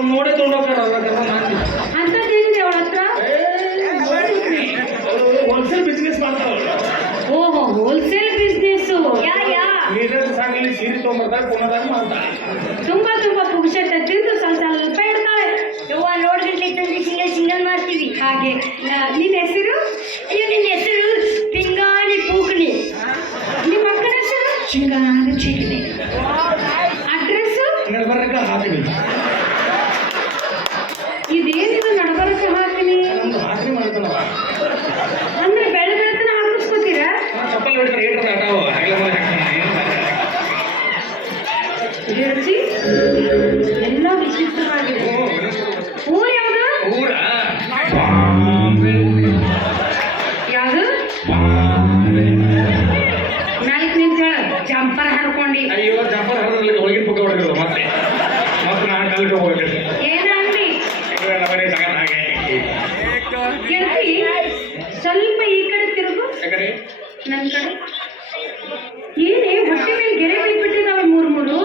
ಅವ್ರು ನೋಡೇ ತೊಗೊಂಡೋಗ್ತಾರ ಅಂತದ್ದೇನಿದೆ ಅವಳ ಹತ್ರ? ಹೋಲ್ಸೇಲ್ ಬಿಸ್ನೆಸ್ ಓಹೋ ಹೋಲ್ಸೇಲ್ ಬಿಸ್ನೆಸ್ ಯಾ ಯಾ? ನೀರೇ ಸಾಂಗಲಿ ಸೀರೆ ತೊಗೊಂಬರ್ತಾರೆ ಪುನಃ ಮಾಡ್ತಾರೆ ತುಂಬಾ ತುಂಬಾ ಪುರುಷತೆ ತಿಂದು ಇಡ್ತಾಳೆ. ಯವ್ವ ನೋಡ್ಬಿಟ್ಲಿ ತಂದ್ರೆ ಸಿಂಗಲ್ ಸಿಂಗಲ್ ಮಾಡ್ತೀವಿ. ಹಾಗೆ. ನಿನ್ನ ಹೆಸರು? ಅಯ್ಯೋ ನಿನ್ನ ಹೆಸರು? ಪಿಂಗಾಣಿ ಪೂಕಣಿ. ನಿಮ್ಮ ಅಕ್ಕನ ಹೆಸರು? ಚಿಂಗಾಣಿ ಎಲ್ಲ ವಿಚಿತ್ರವಾಗಿದೆ ಊರು ಯಾವುದು? ನಾಲ್ಕು ನಿಮಿಷ ಜಂಪರ್ ಹರ್ಕೊಂಡಿ ಅಯ್ಯೋ ಜಂಪರ್ ಹರಿದ್ರೆ ಒಳಗಿನ ಪುಕ್ಕ ಹೊಡೆದ್ರು ಮತ್ತೆ. ನಾನು ಹೋಗ್ಬೇಕು ಸ್ವಲ್ಪ ಈ ಕಡೆ ತಿರುಗು. ನನ್ನ ಕಡೆ? ಏನೇ ಹೊಟ್ಟೆ ಮೇಲೆ ಗೆರೆ ಬಿಟ್ಬಿಟ್ಟಿದಾವೆ ಮೂರು ಮೂರು?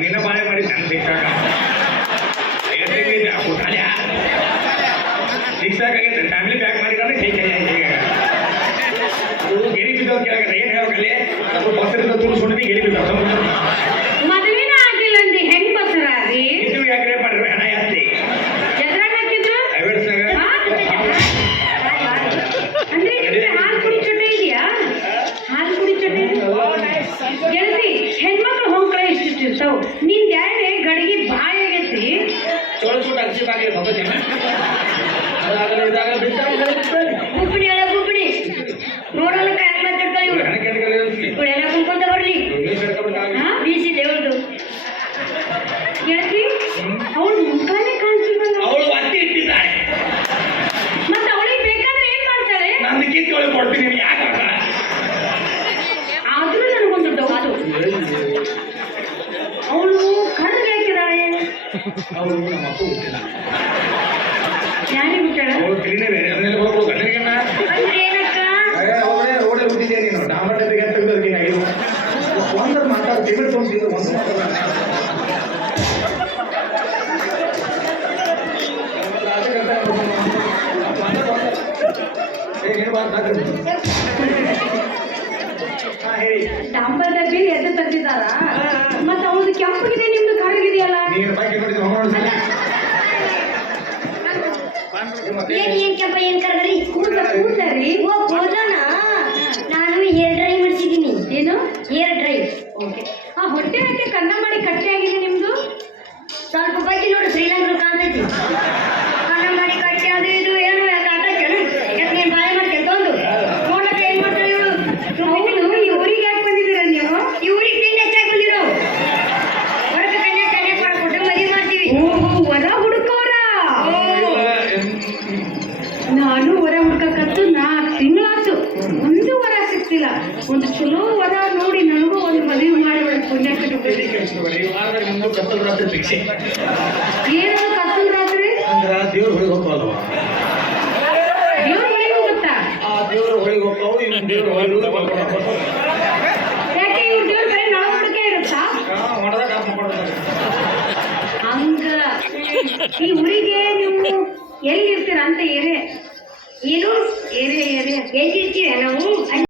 ನಿನ್ನ ಬಾಳೆ ಮಾಡಿ ಸಿಕ್ಕಾಕ ಸಿಕ್ಸಾಕಾಗೈತೆ ಫ್ಯಾಮಿಲಿ ಪ್ಯಾಕ್ ಮಾಡಿದ್ರೆ ಅದು ಗೆರಿ ಬಿದ್ದವ್ರು ಏನು ಹೇಳಕಲ್ಲಿ ಅದು ಬಸ್ಸರಿಂದ ತೂರಿಸ್ಕೊಂಡು ಗೆರಿ ಬಿದ್ದಾವ ಗೆಳತಿ ಹೆಣ್ಮಕ್ಳು ಹೊಂಕಳ ಇಷ್ಟಿರ್ತಾವ ನೀನ್ ಯಾರೇ ಗಡಿಗೆ ಬಾಯಿ ಆಗೈತಿ. ಚೂಟ ಅಕ್ಷಿ ಬಾಗಿಲು ಅಲ್ಲ ಗುಪ್ಪಣಿ ನೋಡಲ್ಲ ಅವಳು ನಮ್ಮ ಅಪ್ಪ ಹುಟ್ಟಿಲ್ಲ ಯಾರಿಗೆ ತಿಳಿನೇ ಬೇರೆ. ಅದನ್ನೆಲ್ಲ ಹೋಗ್ಬೋದು ಗಂಡನಿಗೆನ್ನ ಅಂದ್ರೆ ಏನಕ್ಕ? ಅವಳೇ ರೋಡೇ ಹುಟ್ಟಿದ್ಯಾ ನೀನು? ಡಾಂಬರ್ ಡಬ್ಬಿಗೆ ತೆಗೆದು ಐದು ಒಂದರ ಮಾತಾಡು ಟಿಕೆಟ್ ತೊಗೊಂಡಿದ್ದು ಒಂದು ಮಾತಾಡ. ಹೇಳಿ ಏನು ಹೇರ್ ಡ್ರೈ ಓಕೆ ಆ, ಹೊಟ್ಟೆ ಹಾಕಿ ಕನ್ನ ಮಾಡಿ ಕಟ್ಟೆ ಆಗಿದೆ ನಿಮ್ದು? ಸ್ವಲ್ಪ ಬಗ್ಗೆ ನೋಡಿ ಶ್ರೀಲಂಕರು ಕಾಣ್ತೈತಿ ಅನ್ನ ಮಾಡಿ ಕಟ್ಟಿ ಅದು ಇದು ಏನು ಯಾಕೆ ಬಾಯ ಮಾಡ್ತೇನೆ ತಂದು ನೋಡಕ್ಕೆ ಏನು ಇವಳು ಹೌದು, ಈ ಊರಿಗೆ ಯಾಕೆ ಬಂದಿದ್ದೀರ ನೀವು? ಈ ಊರಿಗೆ ತಿಂಡಿ ಹೆಚ್ಚಾಗಿ ಬಂದಿರೋ? ಹೊರಗೆ ಕನ್ಯಾ ಕನ್ಯಾ ಮಾಡ್ಕೊಟ್ಟು ಮದುವೆ ಮಾಡ್ತೀವಿ. ಓಹೋ ವರ ಹುಡುಕೋರ ನಾನು ವರ ಹುಡ್ಕಕತ್ತು ನಾಲ್ಕು ತಿಂಗಳಾತು ಒಂದು ವರ ಸಿಕ್ತಿಲ್ಲ ಒಂದು ಚಲೋ ವರ ನೋಡಿ ನನಗೂ ಒಂದು ಮದುವೆ ಮಾಡಿ ಒಳ್ಳೆ ಪುಣ್ಯ ಕಟ್ಟಬೇಕು ಈ ವಾರದಾಗ ನಿಮ್ದು ಭಿಕ್ಷೆ ಏನದು ಕತ್ತಲ್ ರಾತ್ರಿ ಅಂದ್ರ ದೇವ್ರ ಹೊಳಿಗೆ ಹೋಗ್ತಾವಲ್ವ ದೇವ್ರ ಮನೆಗೆ ಹೋಗುತ್ತಾ? ಆ ದೇವ್ರ ಹೊಳಿಗೆ ಹೋಗ್ತಾವು ಇನ್ನು ದೇವ್ರ ಹೊಳಿಗೆ ಯಾಕೆ ಇವ್ರ ದೇವ್ರ ಬರೀ ನಳ ಹುಡುಕೆ ಇರುತ್ತಾ ಹೊಡೆದಾಗ ಆಫ್ ಮಾಡ್ಕೊಡ್ತಾರೆ ಹಂಗ. ಈ ನೀವು ಎಲ್ಲಿರ್ತೀರ ಅಂತ ಏರೆ ಏನು? ಏರೆ ಏರೆ ಹೇಗಿರ್ತೀರ ನಾವು?